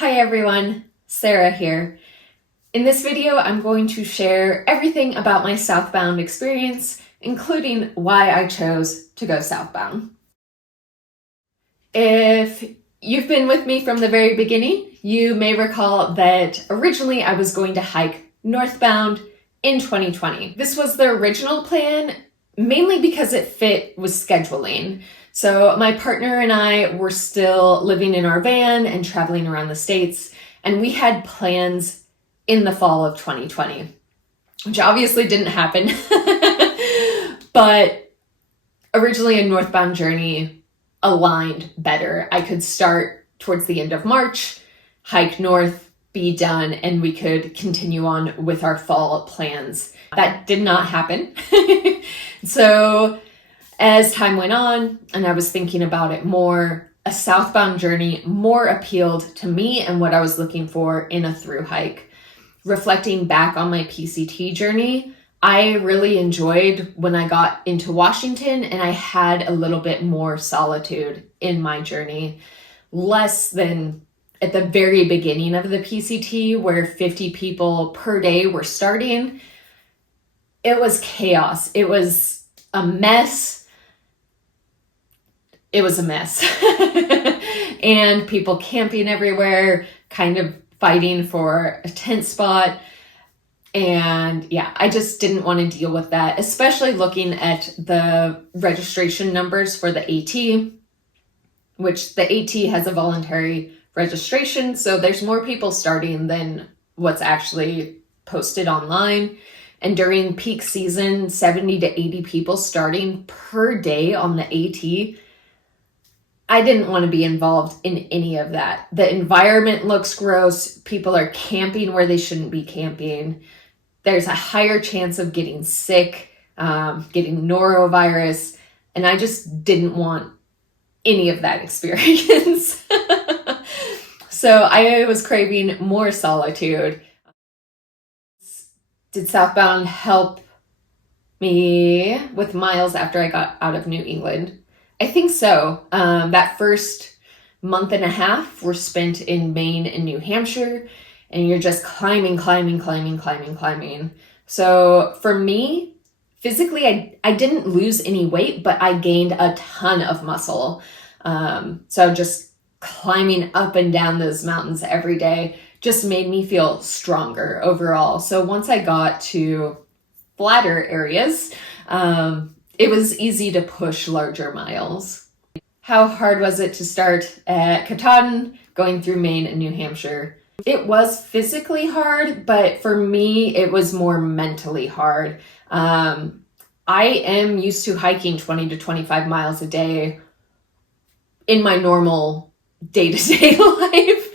Hi everyone, Sarah here. In this video, I'm going to share everything about my southbound experience, including why I chose to go southbound. If you've been with me from the very beginning, you may recall that originally I was going to hike northbound in 2020. This was the original plan, mainly because it fit with scheduling. So my partner and I were still living in our van and traveling around the States, and we had plans in the fall of 2020, which obviously didn't happen. But originally a northbound journey aligned better. I could start towards the end of March, hike north, be done, and we could continue on with our fall plans. That did not happen. So as time went on and I was thinking about it more, a southbound journey more appealed to me and what I was looking for in a through hike. Reflecting back on my PCT journey, I really enjoyed when I got into Washington and I had a little bit more solitude in my journey, less than at the very beginning of the PCT where 50 people per day were starting. It was chaos. It was a mess. It was a mess. And people camping everywhere, kind of fighting for a tent spot. And yeah, I just didn't want to deal with that, especially looking at the registration numbers for the AT, which the AT has a voluntary registration. So there's more people starting than what's actually posted online. And during peak season, 70 to 80 people starting per day on the AT. I didn't want to be involved in any of that. The environment looks gross. People are camping where they shouldn't be camping. There's a higher chance of getting sick, getting norovirus, and I just didn't want any of that experience. So I was craving more solitude. Did southbound help me with miles after I got out of New England? I think so. That first month and a half were spent in Maine and New Hampshire, and you're just climbing. So for me, physically, I didn't lose any weight, but I gained a ton of muscle. So just climbing up and down those mountains every day just made me feel stronger overall. So once I got to flatter areas, it was easy to push larger miles. How hard was it to start at Katahdin, going through Maine and New Hampshire? It was physically hard, but for me, it was more mentally hard. I am used to hiking 20 to 25 miles a day in my normal day-to-day life.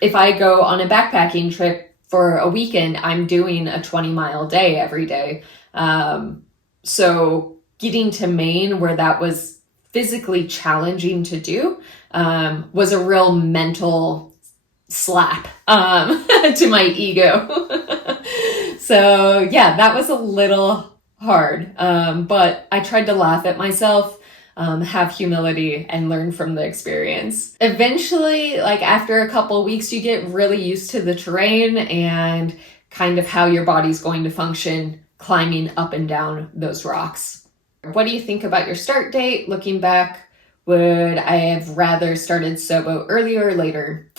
If I go on a backpacking trip for a weekend, I'm doing a 20-mile day every day. So getting to Maine, where that was physically challenging to do, was a real mental slap to my ego. So yeah, that was a little hard, but I tried to laugh at myself, have humility, and learn from the experience. Eventually, like after a couple weeks, you get really used to the terrain and kind of how your body's going to function climbing up and down those rocks. What do you think about your start date? Looking back, would I have rather started SOBO earlier or later?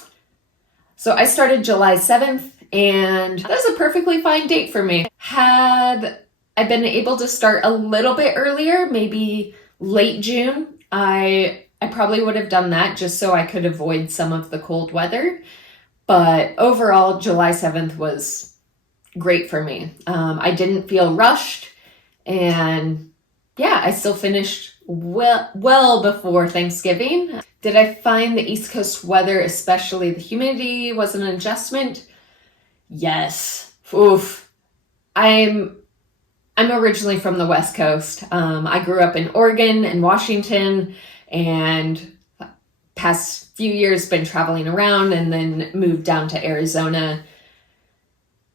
So I started July 7th, and that was a perfectly fine date for me. Had I been able to start a little bit earlier, maybe late June, I probably would have done that just so I could avoid some of the cold weather. But overall, July 7th was great for me. I didn't feel rushed, and yeah, I still finished well before Thanksgiving. Did I find the East Coast weather, especially the humidity, was an adjustment? Yes. Oof. I'm originally from the West Coast. I grew up in Oregon and Washington, and past few years been traveling around, and then moved down to Arizona.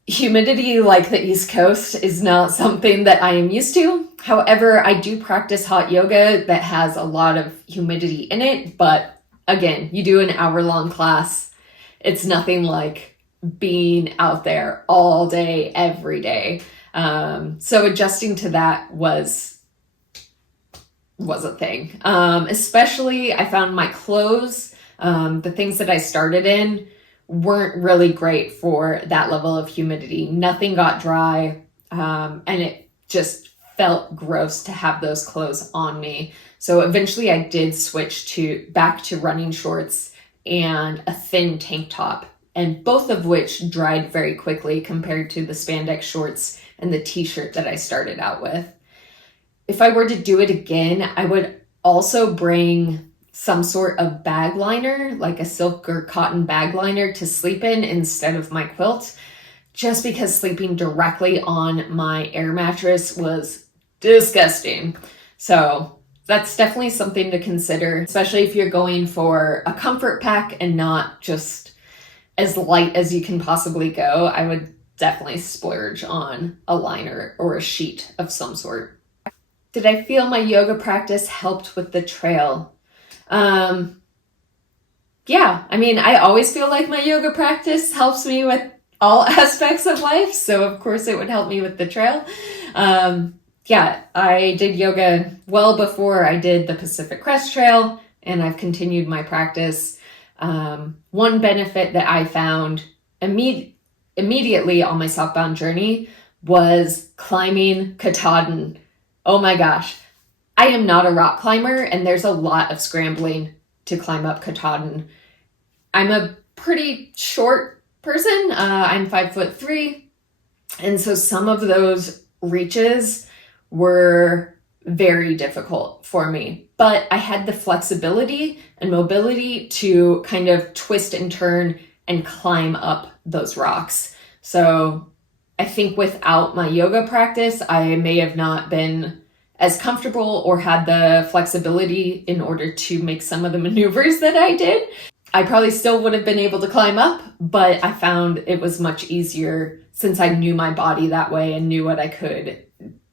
Humidity like the East Coast is not something that I am used to. However, I do practice hot yoga that has a lot of humidity in it, but again, you do an hour-long class. It's nothing like being out there all day, every day. So adjusting to that was a thing. Especially I found my clothes, the things that I started in weren't really great for that level of humidity. Nothing got dry, and it just felt gross to have those clothes on me. So eventually I did switch back to running shorts and a thin tank top, and both of which dried very quickly compared to the spandex shorts and the t-shirt that I started out with. If I were to do it again, I would also bring some sort of bag liner, like a silk or cotton bag liner to sleep in instead of my quilt, just because sleeping directly on my air mattress was disgusting. So that's definitely something to consider, especially if you're going for a comfort pack and not just as light as you can possibly go. I would definitely splurge on a liner or a sheet of some sort. Did I feel my yoga practice helped with the trail? Yeah, I mean, I always feel like my yoga practice helps me with all aspects of life. So of course it would help me with the trail. Yeah, I did yoga well before I did the Pacific Crest Trail, and I've continued my practice. One benefit that I found immediately on my southbound journey was climbing Katahdin. Oh my gosh. I am not a rock climber, and there's a lot of scrambling to climb up Katahdin. I'm a pretty short person. I'm 5'3", and so some of those reaches were very difficult for me. But I had the flexibility and mobility to kind of twist and turn and climb up those rocks. So I think without my yoga practice, I may have not been as comfortable or had the flexibility in order to make some of the maneuvers that I did. I probably still would have been able to climb up, but I found it was much easier since I knew my body that way and knew what I could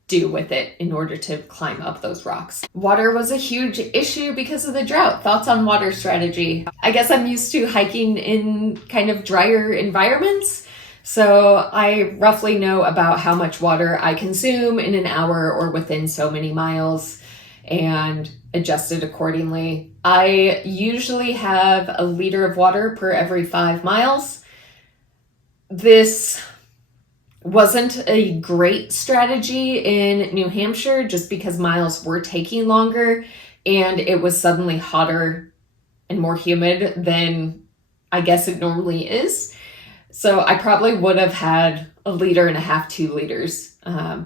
do with it in order to climb up those rocks. Water was a huge issue because of the drought. Thoughts on water strategy? I guess I'm used to hiking in kind of drier environments, so I roughly know about how much water I consume in an hour or within so many miles and adjust it accordingly. I usually have a liter of water per every 5 miles. This wasn't a great strategy in New Hampshire just because miles were taking longer and it was suddenly hotter and more humid than I guess it normally is. So I probably would have had 1.5 liters, 2 liters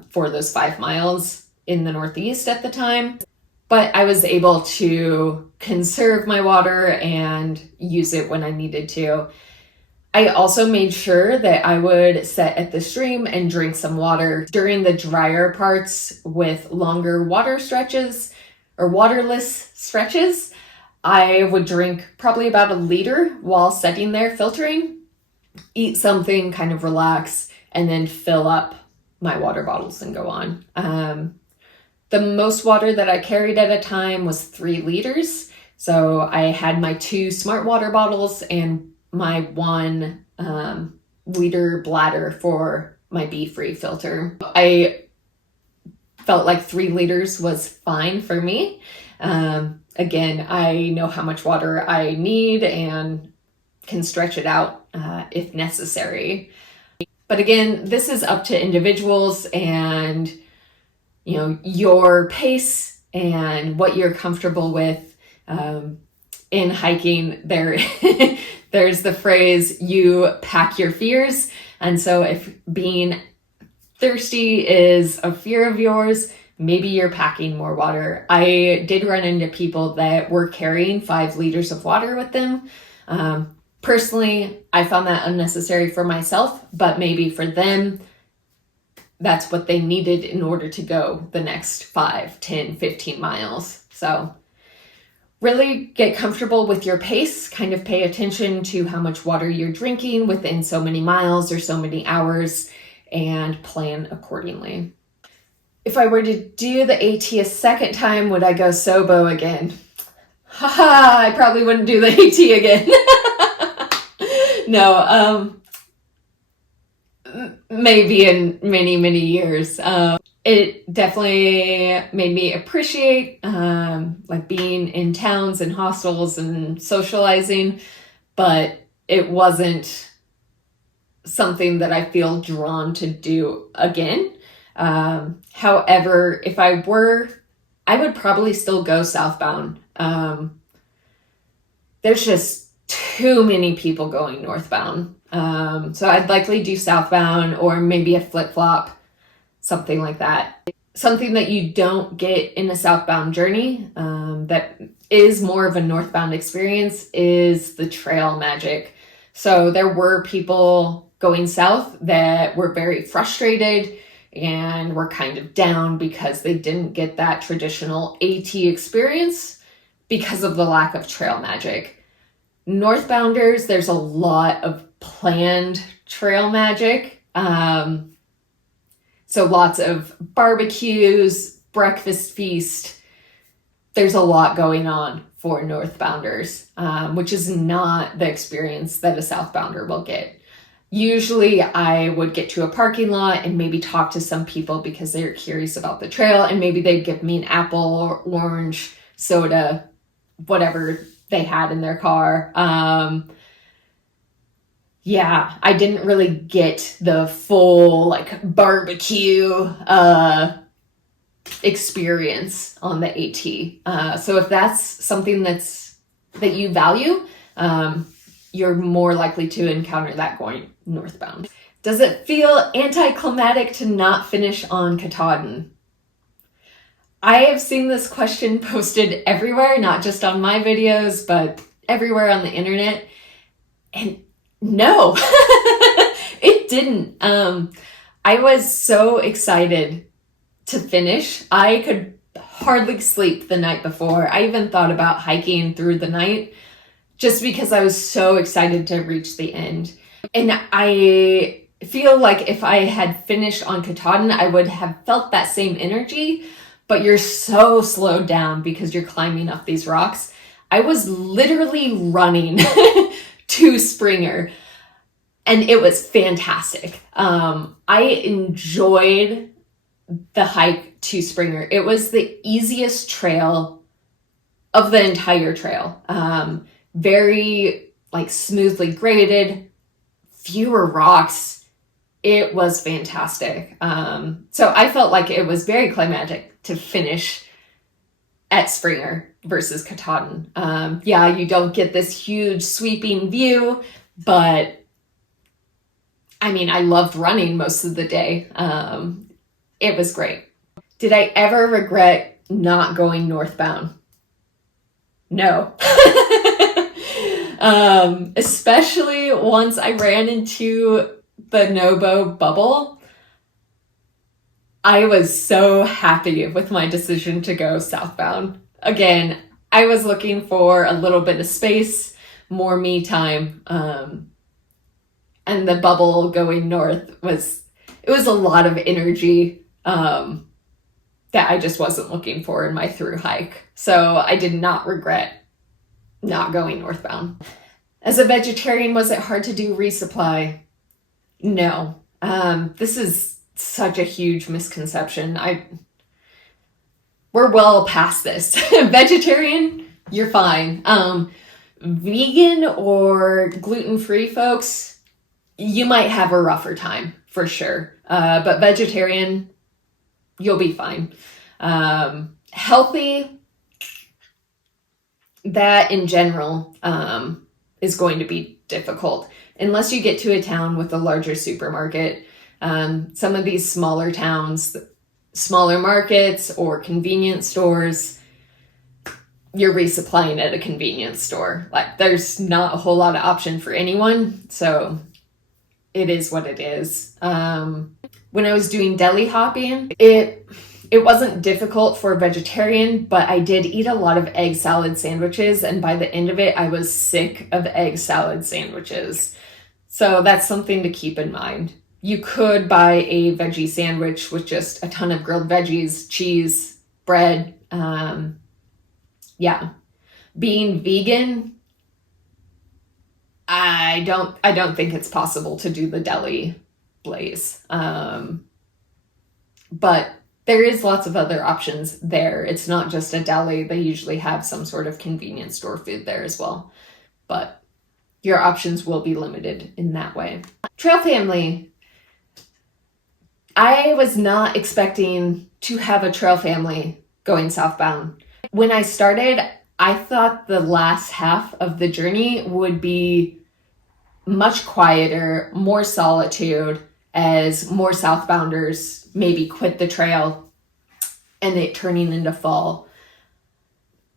for those 5 miles in the Northeast at the time. But I was able to conserve my water and use it when I needed to. I also made sure that I would sit at the stream and drink some water during the drier parts with longer water stretches or waterless stretches. I would drink probably about 1 liter while sitting there filtering, eat something, kind of relax, and then fill up my water bottles and go on. The most water that I carried at a time was 3 liters. So I had my 2 smart water bottles and my 1 liter bladder for my bee-free filter. I felt like 3 liters was fine for me. Again, I know how much water I need and can stretch it out if necessary. But again, this is up to individuals and your pace and what you're comfortable with. In hiking, there's the phrase, you pack your fears. And so if being thirsty is a fear of yours, maybe you're packing more water. I did run into people that were carrying 5 liters of water with them. Personally, I found that unnecessary for myself, but maybe for them, that's what they needed in order to go the next 5, 10, 15 miles. So really get comfortable with your pace, kind of pay attention to how much water you're drinking within so many miles or so many hours, and plan accordingly. If I were to do the AT a second time, would I go SOBO again? haha, I probably wouldn't do the AT again. No, maybe in many, many years. It definitely made me appreciate like being in towns and hostels and socializing, but it wasn't something that I feel drawn to do again. However, if I were, I would probably still go southbound. There's just too many people going northbound. So I'd likely do southbound or maybe a flip-flop, something like that. Something that you don't get in a southbound journey that is more of a northbound experience is the trail magic. So there were people going south that were very frustrated and were kind of down because they didn't get that traditional AT experience because of the lack of trail magic. Northbounders, there's a lot of planned trail magic. So lots of barbecues, breakfast feast. There's a lot going on for northbounders, which is not the experience that a southbounder will get. Usually I would get to a parking lot and maybe talk to some people because they're curious about the trail, and maybe they'd give me an apple or orange soda, whatever they had in their car. Yeah, I didn't really get the full like barbecue experience on the AT. So if that's something that you value, you're more likely to encounter that going northbound. Does it feel anticlimactic to not finish on Katahdin? I have seen this question posted everywhere, not just on my videos, but everywhere on the internet. And no, it didn't. I was so excited to finish. I could hardly sleep the night before. I even thought about hiking through the night just because I was so excited to reach the end. And I feel like if I had finished on Katahdin, I would have felt that same energy, but you're so slowed down because you're climbing up these rocks. I was literally running to Springer, and it was fantastic. I enjoyed the hike to Springer. It was the easiest trail of the entire trail. Very like smoothly graded, fewer rocks. It was fantastic. So I felt like it was very climatic to finish at Springer versus Katahdin. Yeah, you don't get this huge sweeping view, but I mean, I loved running most of the day. It was great. Did I ever regret not going northbound? No. Especially once I ran into the NOBO bubble. I was so happy with my decision to go southbound. Again, I was looking for a little bit of space, more me time. And the bubble going north was a lot of energy that I just wasn't looking for in my through hike. So I did not regret not going northbound. As a vegetarian, was it hard to do resupply? No. This is such a huge misconception. We're well past this. Vegetarian, you're fine. Vegan or gluten-free folks, you might have a rougher time for sure. But vegetarian, you'll be fine. Healthy, that in general is going to be difficult unless you get to a town with a larger supermarket. Some of these smaller towns, smaller markets or convenience stores, you're resupplying at a convenience store. Like there's not a whole lot of option for anyone. So it is what it is. When I was doing deli hopping, it wasn't difficult for a vegetarian, but I did eat a lot of egg salad sandwiches. And by the end of it, I was sick of egg salad sandwiches. So that's something to keep in mind. You could buy a veggie sandwich with just a ton of grilled veggies, cheese, bread. Yeah. Being vegan, I don't think it's possible to do the deli blaze. But there is lots of other options there. It's not just a deli. They usually have some sort of convenience store food there as well. But your options will be limited in that way. Trail family. I was not expecting to have a trail family going southbound. When I started, I thought the last half of the journey would be much quieter, more solitude, as more southbounders maybe quit the trail and it turning into fall.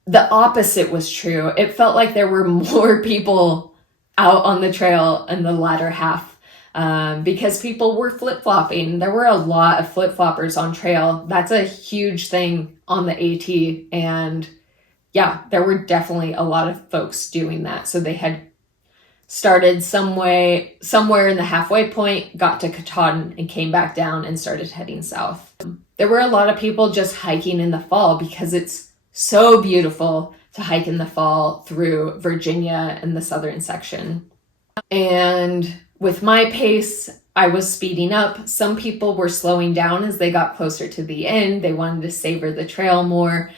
The opposite was true. It felt like there were more people out on the trail in the latter half because people were flip-flopping. There were a lot of flip-floppers on trail. That's a huge thing on the AT. And yeah, there were definitely a lot of folks doing that. So they had started somewhere in the halfway point, got to Katahdin and came back down and started heading south. There were a lot of people just hiking in the fall because it's so beautiful to hike in the fall through Virginia and the southern section. And with my pace, I was speeding up. Some people were slowing down as they got closer to the end. They wanted to savor the trail more.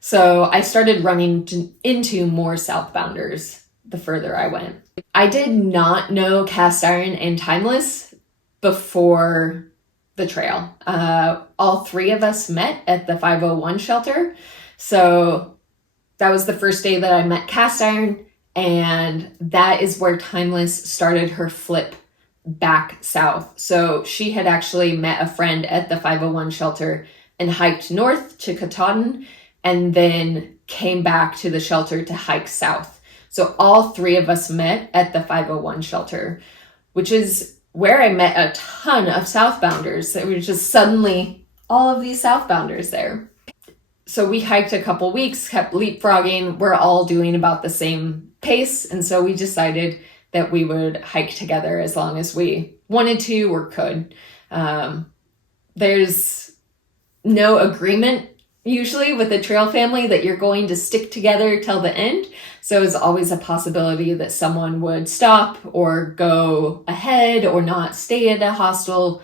So I started running into more southbounders the further I went. I did not know cast iron and timeless before the trail. All three of us met at the 501 shelter. So that was the first day that I met cast iron, and that is where timeless started her flip back south. So she had actually met a friend at the 501 shelter and hiked north to Katahdin and then came back to the shelter to hike south. So all three of us met at the 501 shelter, which is where I met a ton of southbounders. It was just suddenly all of these southbounders there. So we hiked a couple weeks, kept leapfrogging. We're all doing about the same pace. And so we decided that we would hike together as long as we wanted to or could. There's no agreement usually with the trail family that you're going to stick together till the end. So it's always a possibility that someone would stop or go ahead or not stay at a hostel.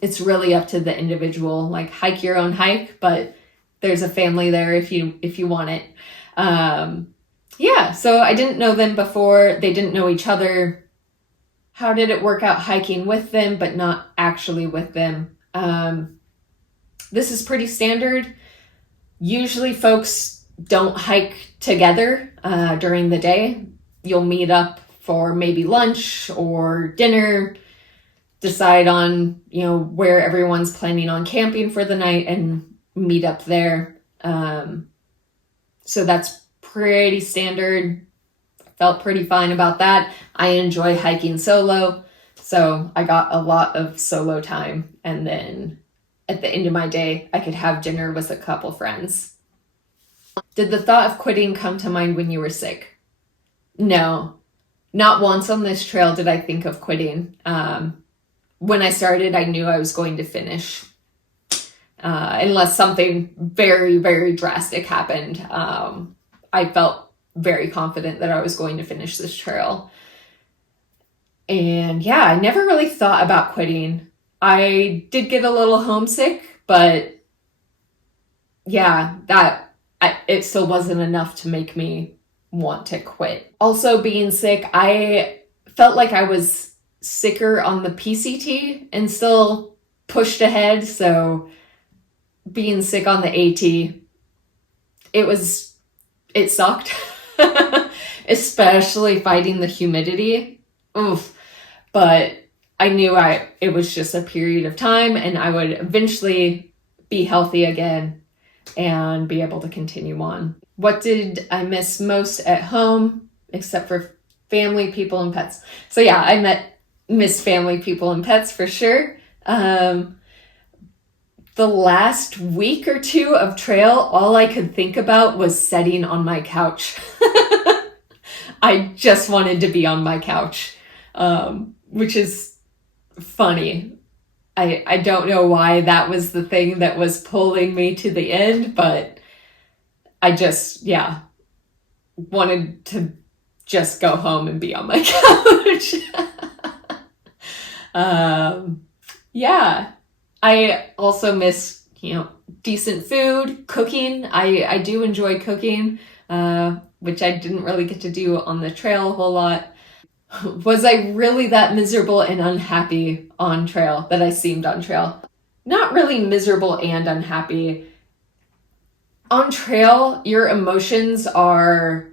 It's really up to the individual, like hike your own hike, but there's a family there if you want it. Yeah, so I didn't know them before. They didn't know each other. How did it work out hiking with them, but not actually with them? This is pretty standard. Usually folks don't hike together during the day. You'll meet up for maybe lunch or dinner, decide on, where everyone's planning on camping for the night and meet up there. So that's pretty standard. Felt pretty fine about that. I enjoy hiking solo, so I got a lot of solo time. And then at the end of my day, I could have dinner with a couple friends. Did the thought of quitting come to mind when you were sick? No, not once on this trail did I think of quitting. When I started, I knew I was going to finish. Unless something very, very drastic happened. I felt very confident that I was going to finish this trail. And yeah, I never really thought about quitting. I did get a little homesick, but yeah, it still wasn't enough to make me want to quit. Also, being sick, I felt like I was sicker on the PCT and still pushed ahead. So being sick on the AT, it sucked, especially fighting the humidity. Oof. But I knew it was just a period of time and I would eventually be healthy again and be able to continue on. What did I miss most at home, except for family, people, and pets? So yeah, I miss family, people, and pets for sure. The last week or two of trail, all I could think about was sitting on my couch. I just wanted to be on my couch, which is funny. I don't know why that was the thing that was pulling me to the end, but I just, wanted to just go home and be on my couch. Yeah, I also miss, decent food, cooking. I do enjoy cooking, which I didn't really get to do on the trail a whole lot. Was I really that miserable and unhappy on trail that I seemed on trail? Not really miserable and unhappy. On trail, your emotions are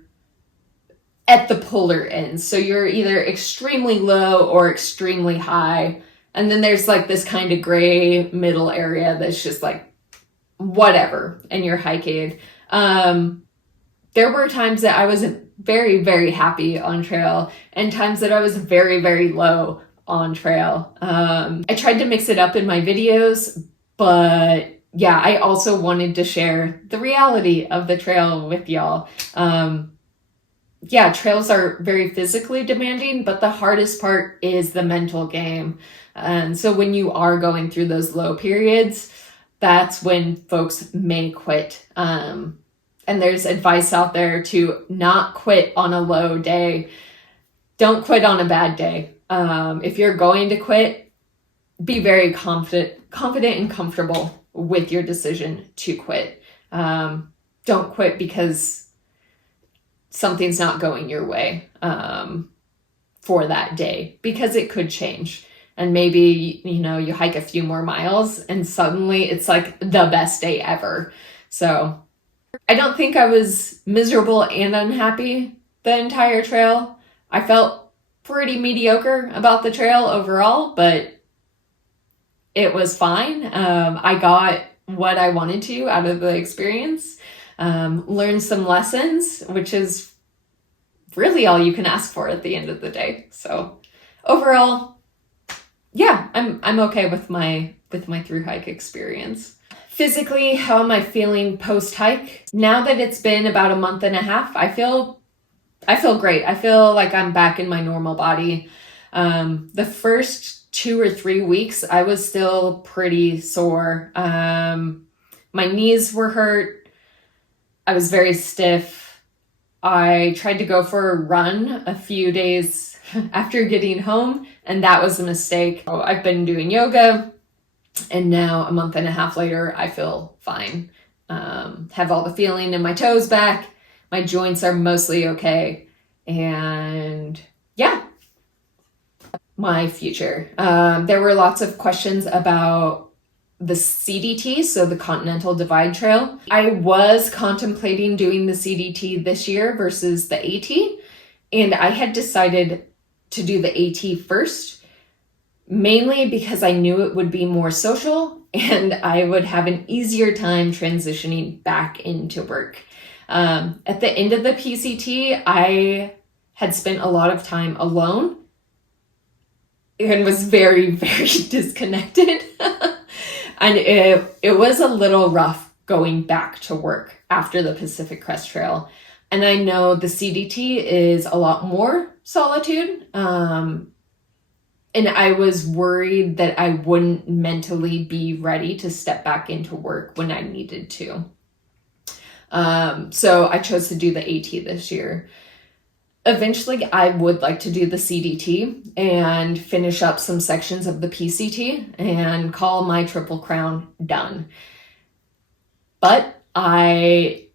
at the polar ends. So you're either extremely low or extremely high. And then there's like this kind of gray middle area that's just like whatever, and you're hiking. There were times that I was very, very happy on trail and times that I was very, very low on trail. I tried to mix it up in my videos, but yeah, I also wanted to share the reality of the trail with y'all. Yeah, trails are very physically demanding, but the hardest part is the mental game. And so when you are going through those low periods, that's when folks may quit. And there's advice out there to not quit on a low day. Don't quit on a bad day. If you're going to quit, be very confident and comfortable with your decision to quit. Don't quit because something's not going your way for that day, because it could change. And maybe, you hike a few more miles and suddenly it's like the best day ever. So I don't think I was miserable and unhappy the entire trail. I felt pretty mediocre about the trail overall, but it was fine. I got what I wanted to out of the experience. Learned some lessons, which is really all you can ask for at the end of the day. So overall, yeah, I'm okay with my through hike experience. Physically, how am I feeling post hike? Now that it's been about a month and a half, I feel great. I feel like I'm back in my normal body. The first 2 or 3 weeks, I was still pretty sore. My knees were hurt. I was very stiff. I tried to go for a run a few days after getting home, and that was a mistake. I've been doing yoga, and now a month and a half later, I feel fine. Have all the feeling in my toes back. My joints are mostly okay. And yeah, my future. There were lots of questions about the CDT, so the Continental Divide Trail. I was contemplating doing the CDT this year versus the AT, and I had decided to do the AT first, mainly because I knew it would be more social and I would have an easier time transitioning back into work. At the end of the PCT, I had spent a lot of time alone and was very, very disconnected. And it was a little rough going back to work after the Pacific Crest Trail. And I know the CDT is a lot more solitude. And I was worried that I wouldn't mentally be ready to step back into work when I needed to. So I chose to do the AT this year. Eventually, I would like to do the CDT and finish up some sections of the PCT and call my Triple Crown done. But I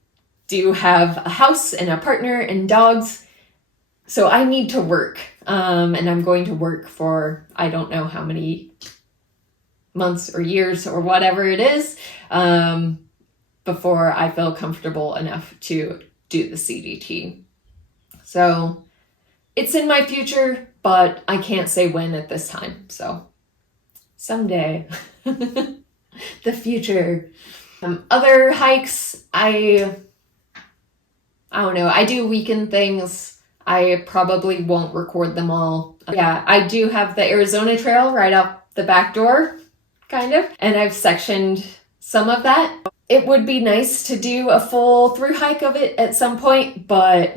do have a house and a partner and dogs, so I need to work. And I'm going to work for, I don't know how many months or years or whatever it is, before I feel comfortable enough to do the CDT. So it's in my future, but I can't say when at this time. So someday, the future. Other hikes, I don't know. I do weekend things. I probably won't record them all. Yeah, I do have the Arizona Trail right out the back door, kind of. And I've sectioned some of that. It would be nice to do a full through hike of it at some point, but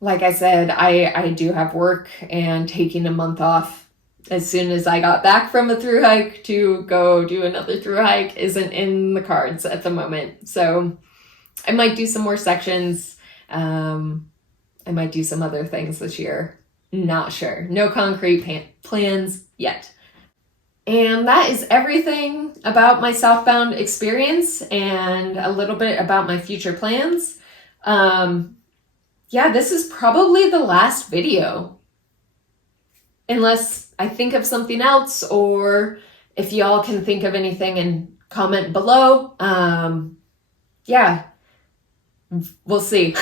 like I said, I do have work, and taking a month off as soon as I got back from a through hike to go do another through hike isn't in the cards at the moment. So I might do some more sections. I might do some other things this year. Not sure. No concrete plans yet. And that is everything about my southbound experience and a little bit about my future plans. Yeah, this is probably the last video. Unless I think of something else, or if y'all can think of anything and comment below. Yeah, we'll see.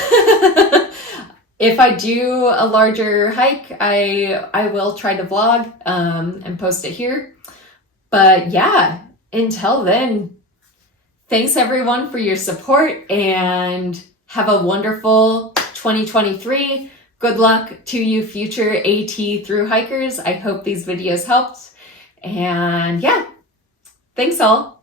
If I do a larger hike, I will try to vlog and post it here. But yeah, until then, thanks everyone for your support and have a wonderful 2023. Good luck to you future AT thru hikers. I hope these videos helped. And yeah, thanks all.